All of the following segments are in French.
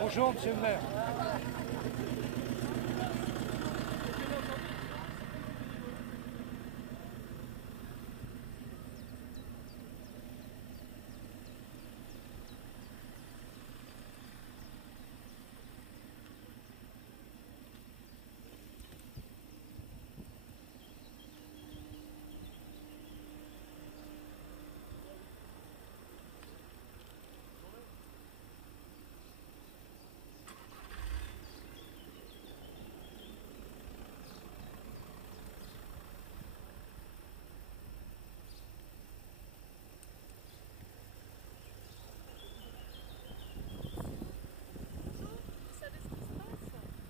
Bonjour, monsieur le maire.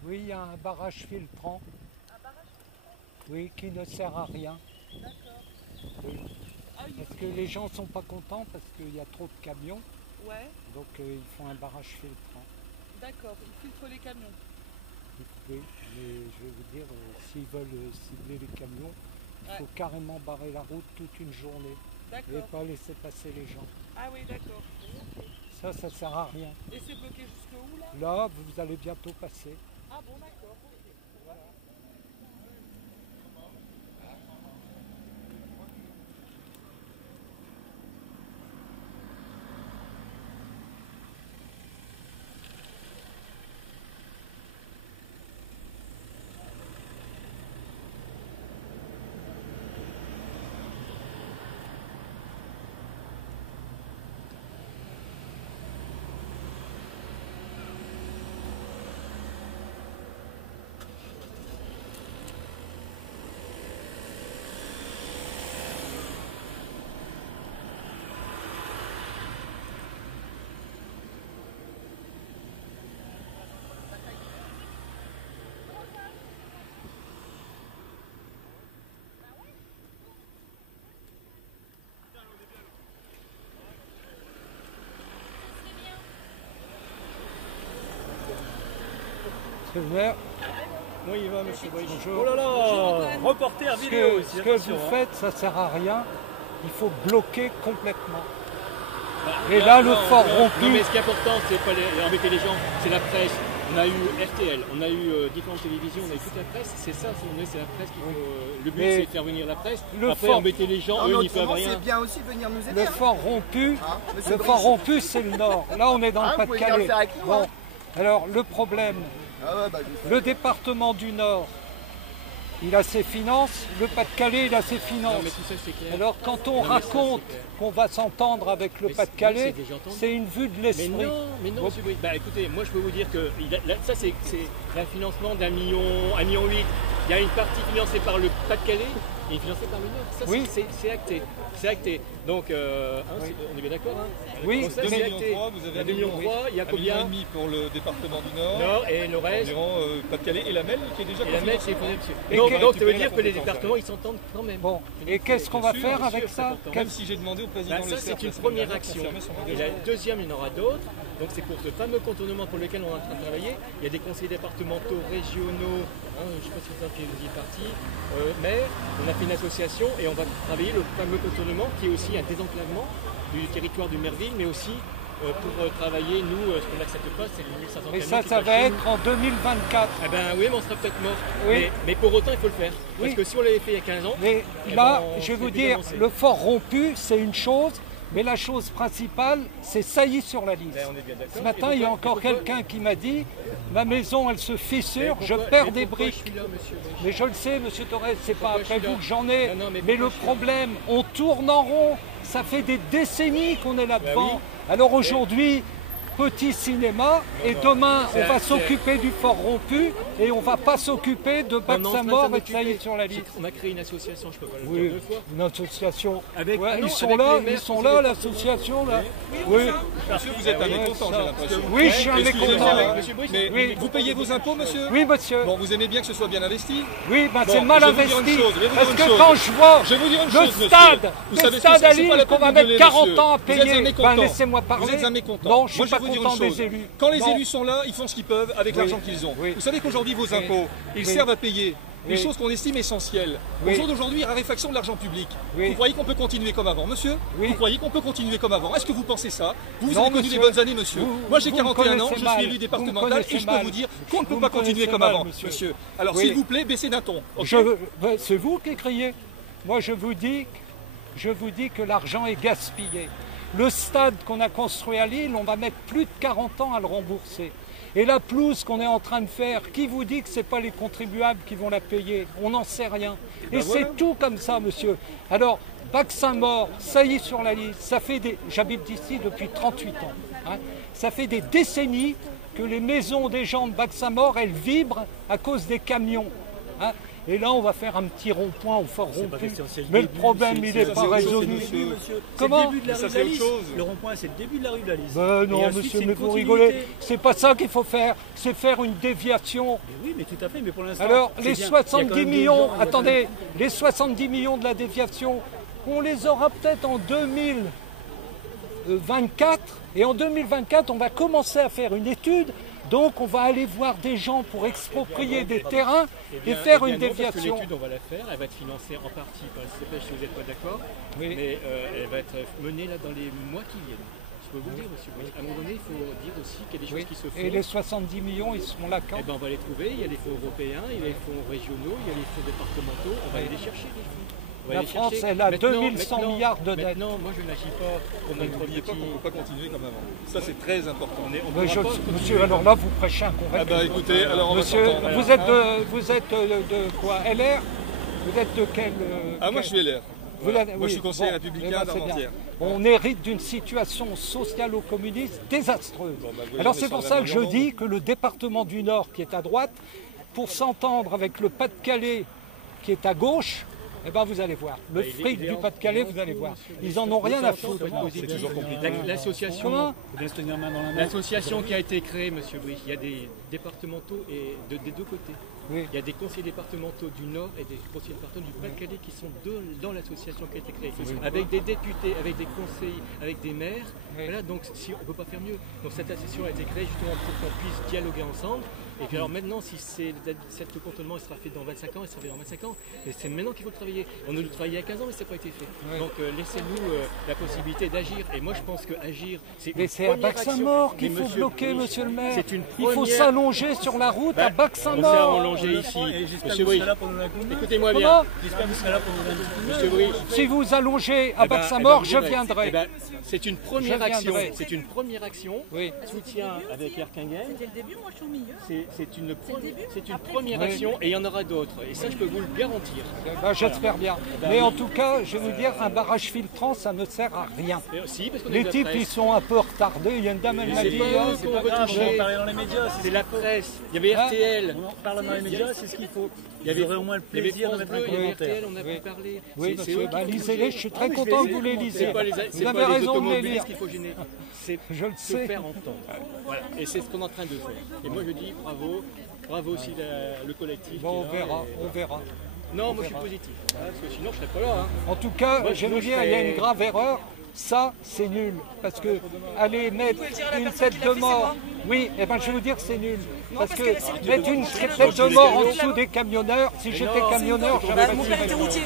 Oui, il y a un barrage filtrant. Un barrage filtrant? Oui, qui ne sert à rien. D'accord. Oui. Parce que les gens sont pas contents parce qu'il y a trop de camions. Ouais. Donc ils font un barrage filtrant. D'accord, ils filtrent les camions. Oui, mais je vais vous dire, s'ils veulent cibler les camions, il faut Ouais. carrément barrer la route toute une journée. Et D'accord. pas laisser passer les gens. Ah oui, d'accord. Ok. Ça sert à rien. Et c'est bloqué jusque où là? Là, vous allez bientôt passer. Ah bon, d'accord. Ok. Voilà. Monsieur le maire, Oui, il va, monsieur Brice. bonjour. Oh là là, reporter vidéo ici, Ce que attention, vous hein. faites, ça sert à rien. Il faut bloquer complètement. Bah, Et là, le fort non, rompu. Non, mais ce qui est important, c'est pas embêter les gens, c'est la presse. On a eu RTL, on a eu différentes télévisions, on a eu toute la presse. C'est ça, c'est la presse qu'il faut. Le but, Mais c'est de faire venir la presse. le Après, fort- embêter les gens, Non, mais eux, ils peuvent autrement, rien. c'est bien aussi de venir nous aider. Le fort rompu, Hein, monsieur le Brice. fort rompu, c'est le nord. Là, on est dans Ah, le vous pouvez venir Pas-de-Calais. le faire avec nous, Bon, hein. alors le problème, Ah ouais, bah, je- le département du Nord, il a ses finances, le Pas-de-Calais, il a ses Non, finances. mais tout ça, c'est clair. Alors quand on Non, mais ça, raconte c'est clair. qu'on va s'entendre avec le Mais Pas-de-Calais, c'est déjà entendu. c'est une vue de Mais l'esprit. non, Bon. monsieur Brice. Bah écoutez, moi je peux vous dire que ça c'est un financement d'1,8 million. Il y a une partie financée par le Pas-de-Calais et une financée par le Nord. Ça Oui. c'est acté. C'est acté. Donc on est bien d'accord, hein. Oui, Donc ça, mais- c'est 2,3 acté. millions, vous avez 2,3 millions, il y a 1,5 combien million pour le département du Nord, Nord et le reste. environ Pas-de-Calais et la Melle qui est déjà Et la cofinancée. MED, c'est dessus. Et Donc, que- donc ça veut récupérer dire la que les compétence, départements ils s'entendent quand même. Bon, et qu'est-ce qu'on va Bien sûr, faire bien avec sûr, ça? c'est important. Même si j'ai demandé au président Bah, Le ça, Cerf c'est la une semaine première dernière de action. confirmer son Et engagement. la deuxième, il y en aura d'autres. Donc, c'est pour ce fameux contournement pour lequel on est en train de travailler. Il y a des conseillers départementaux, régionaux, je ne sais pas si vous y êtes parti, mais on a fait une association et on va travailler le fameux contournement qui est aussi un désenclavement du territoire du Merville, mais aussi pour travailler, nous, ce qu'on n'accepte pas, c'est les 1500 Et camions ça, qui ça passent va chez nous. être en 2024. Eh ben oui, mais on sera peut-être mort. Oui. Mais pour autant, il faut le faire. Parce Oui. que si on l'avait fait il y a 15 ans, Mais eh là, ben, on je vais vous serait plus dire, avancé. le fort rompu, c'est une chose, mais la chose principale, c'est Sailly-sur-la-Lys. Ben, on est bien d'accord. Ce matin, Et il y a pourquoi- encore et pourquoi- quelqu'un qui m'a dit, ma maison, elle se fissure, Mais je pourquoi- perds mais des pourquoi briques. je suis là, monsieur Brice Mais je le sais, monsieur Torres, c'est pas Pourquoi je après suis là vous que j'en ai. Non, non, mais mais pourquoi le je suis là problème, on tourne en rond. Ça fait des décennies qu'on est là-devant. oui. Alors aujourd'hui, petit cinéma, et non. demain, C'est on va un- s'occuper du fort rompu, et on va pas s'occuper de Non, non, on se met à Bac-Saint-Maur et de s'occuper. Sailly-sur-la-Lys. On a créé une association, je peux pas le Oui, dire deux fois. une association. Avec- Ouais, ah non, ils sont avec là, les maires ils sont qui là, sont l'association là. Oui, Monsieur, vous êtes un mécontent, j'ai l'impression. oui, je suis un Excusez-moi, mécontent. hein, Monsieur Brice, mais oui. vous payez vos impôts, monsieur? Oui, monsieur. Bon, vous aimez bien que ce soit bien investi? Oui, ben Bon, c'est mal je vais vous dire une investi. chose, je vais vous Parce dire que une chose. quand je vois Je vais vous dire une le chose, monsieur. stade, Vous le savez, stade c'est à pas Lille la qu'on peine va de mettre gueuler, 40 monsieur. ans à Vous êtes un payer, mécontent. ben laissez-moi parler. Vous êtes un mécontent. Non, je ne Moi, suis je pas vais vous dire content une chose. des élus. Quand les Non. élus sont là, ils font ce qu'ils peuvent avec Oui. l'argent qu'ils ont. Oui. Vous savez qu'aujourd'hui, vos impôts, ils Oui. servent à payer les Oui. choses qu'on estime essentielles. Oui. Au jour d'aujourd'hui, raréfaction de l'argent public. Oui. Vous croyez qu'on peut continuer comme avant, monsieur? Oui. Vous croyez qu'on peut continuer comme avant? Est-ce que vous pensez ça? Vous Non, avez connu monsieur. des bonnes années, monsieur. Moi, j'ai Vous me 41 ans, connaissez je mal. suis élu Vous me départemental connaissez et je peux mal. vous dire qu'on ne peut Vous pas me connaissez continuer comme mal, avant, monsieur. monsieur. Alors, Oui. s'il vous plaît, baissez d'un ton. ok? C'est vous qui criez. Moi, je vous dis que l'argent est gaspillé. Le stade qu'on a construit à Lille, on va mettre plus de 40 ans à le rembourser. Et la pelouse qu'on est en train de faire, qui vous dit que ce n'est pas les contribuables qui vont la payer? On n'en sait rien. Et c'est voilà. tout comme ça, monsieur. Alors, Bac-Saint-Maur, Sailly sur la Lys, ça fait j'habite ici depuis 38 ans. Hein. Ça fait des décennies que les maisons des gens de Bac-Saint-Maur, elles vibrent à cause des camions. Hein. Et là, on va faire un petit rond-point au fort rompu. Mais le problème, il n'est pas autre chose, résolu. monsieur. Comment? Le début de la Ça, rue de c'est la autre Lys. chose. Le rond-point, c'est le début de la rue de la Lys. Ben Et non, ensuite, monsieur, c'est une mais vous continuité. rigolez. C'est pas ça qu'il faut faire. C'est faire une déviation. Mais oui, mais tout à fait, mais pour l'instant. Alors, c'est les bien. Il y a quand 70 même des millions, gens, il y a quand attendez, les 70 millions de la déviation, on les aura peut-être en 2024. Et en 2024, on va commencer à faire une étude. Donc, on va aller voir des gens pour exproprier des terrains et faire une non, parce que déviation. l'étude, on va la faire, elle va être financée en partie par le CPH si vous n'êtes pas d'accord, Oui. mais elle va être menée là dans les mois qui viennent. Je peux vous le dire, monsieur. À un moment donné, il faut dire aussi qu'il y a des choses Oui. qui se font. Et les 70 millions, ils seront là quand? Eh ben, on va les trouver. Il y a les fonds européens, il y a les fonds régionaux, il y a les fonds départementaux. On va aller les chercher, les fonds. On va La aller les France, chercher. elle a Maintenant- 2100 milliards de dettes. Maintenant, moi, je n'agis pas pour notre N'oubliez pas qu'on ne petit. peut pas continuer comme avant. Ça, c'est très important. On Mais pourra pas monsieur, continuer. alors là, vous prêchez un Ah convaincu. bah écoutez, alors on va Monsieur, s'entendre. vous êtes de quoi? LR? Vous êtes de quel Ah, moi, je suis LR. Vous Voilà. l'avez- Moi, je suis oui, conseiller bon, républicain eh ben, c'est d'Armentières. bien. On hérite d'une situation socialo-communiste désastreuse. Bon, bah, vous Alors voyez, c'est on est pour sur ça la que je même longueur dis que le département du Nord qui est à droite, pour s'entendre avec le Pas-de-Calais qui est à gauche, eh ben vous allez voir. Le fric du Pas-de-Calais, vous allez voir. Ils en ont rien à foutre. C'est toujours compliqué. L'association. Comment? Faut bien se tenir main dans la main. L'association qui a été créée, monsieur Brich, il y a des départementaux et des deux côtés. Oui. Il y a des conseillers départementaux du Nord et des conseillers départementaux du Pas-de-Calais qui sont dans l'association qui a été créée. Avec des députés, avec des conseillers, avec des maires. Oui. Voilà, donc si on ne peut pas faire mieux. Donc cette association a été créée justement pour qu'on puisse dialoguer ensemble. Et puis alors maintenant, si cette contournement il sera fait dans 25 ans, il sera fait dans 25 ans. Et c'est maintenant qu'il faut le travailler. On a dû le travailler il y a 15 ans, mais ça n'a pas été fait. Oui. Donc laissez-nous la possibilité d'agir. Et moi je pense que agir, c'est Mais une c'est à première Bac-Saint-Maur action. qu'il Mais faut monsieur bloquer, Brich, monsieur le maire. c'est une Il faut première- s'allonger sur la route à On s'est Bac-Saint-Maur. allongé ici. Et j'espère que Monsieur vous Brich, serez là pour nous la conduire. écoutez-moi Comment? bien. J'espère que vous serez là pour nous la conduire. Monsieur Brich. Si vous allongez à Eh ben, Bac-Saint-Maur, vous je verrez. viendrai. Eh ben, c'est une première Je action. viendrai. C'est une première action. Oui. Soutien avec Erkingen. Dès le début, moi je suis au milieu. C'est une Après, première Oui. action et il y en aura d'autres. Et ça, je peux vous le garantir. Ben, j'espère bien. Mais en tout cas, je vais vous dire, un barrage filtrant, ça ne sert à rien. Mais aussi, parce qu'on Les est de la types, presse. ils sont un peu retardés. Il y a une dame, elle m'a c'est dit, pas hein, eux C'est qu'on pas veut grave, on va en toucher. parler dans les médias. C'est la presse. Il y avait Hein RTL. On en parle dans les médias, c'est ce qu'il faut. Il y avait Vous aurez au moins le il y avait plaisir de France mettre un Bleu, il y avait commentaire. RTL, on a pu parler. oui, C'est monsieur, eux bah, qui lisez-les, je suis très Ah, mais je content vais que vous lire les les lisiez. C'est pas les, Vous c'est avez pas les raison de les automobilistes lire. qu'il faut gêner. C'est Je le se sais. faire entendre. Voilà. Et c'est ce qu'on est en train de faire. Et moi je dis bravo. Bravo aussi le collectif. Bon, qui est là, on verra. Non, moi je suis positif. Parce que sinon je serais pas là. Hein. En tout cas, Moi, je vais vous sinon, dire, je il y a serais- une grave erreur. Ça, c'est nul. Parce que aller mettre une tête de mort, oui, eh ben, je vais vous dire, c'est nul. Parce que mettre une tête de mort en dessous des camionneurs, si j'étais camionneur, j'aurais pas Mon père était routier.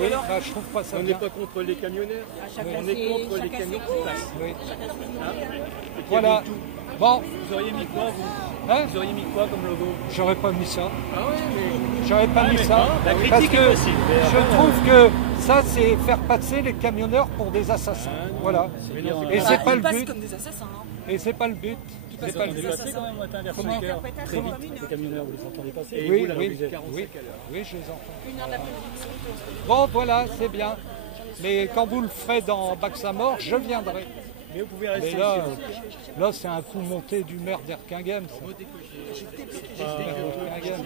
Oui, bah, je trouve pas ça On n'est bien. pas contre les camionneurs. On est contre les camions qui passent. Oui. Hein. Et qu'il y Voilà. avait tout. Bon, Vous auriez mis quoi, vous hein, Vous auriez mis quoi comme logo? j'aurais pas mis ça. Ah ouais, mais J'aurais pas mis ça. la Parce critique que est possible, mais je après, trouve que ça, c'est faire passer les camionneurs pour des assassins. Voilà. mais non, Et c'est pas le but. comme des assassins. Hein. Et c'est pas le but. C'est pas On le est but. passé quand même au matin vers Comment 5 heures. Très vite, les camionneurs, vous les entendez passer. Et Oui, vous, là, oui, vous êtes 45 oui, à l'heure. oui, je les entends. Une heure d'après-midi. Bon, voilà, c'est bien. Mais quand vous le ferez dans Bac-Saint-Maur, je viendrai. Mais vous pouvez Mais rester là, ici. là c'est un coup monté du maire d'Erkingen. ça. Erkingen.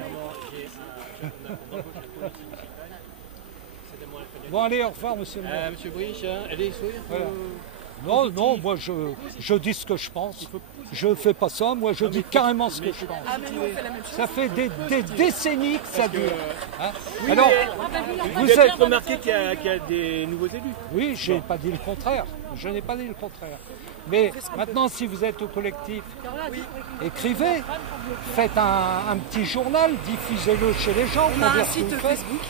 Bon, allez, au revoir, monsieur le maire. Monsieur Brich, hein, allez, soyez. Voilà. Non, non, moi je dis ce que je pense. Je fais pas ça, moi je dis carrément ce que je pense. Ah, mais nous on fait la même chose. Ça fait des décennies que ça dure. Hein. Oui, Alors, Vous vous avez êtes... remarqué qu'il y a des nouveaux élus. Oui, je n'ai pas dit le contraire. Je n'ai pas dit le contraire. Mais maintenant, si vous êtes au collectif, écrivez, faites un petit journal, diffusez-le chez les gens. On pour a un dire ce que site vous faites. Facebook.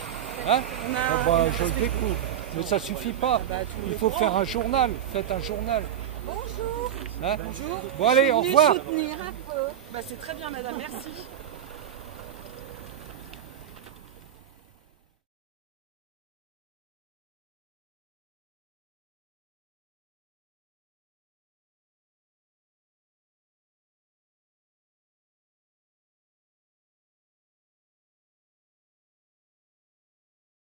Hein On a Ah bah, je le découvre. Mais ça suffit pas. Il faut faire un journal. Faites un journal. Bonjour. Hein Bonjour. Bon allez, au revoir. Soutenir un peu. Bah, c'est très bien, madame, merci.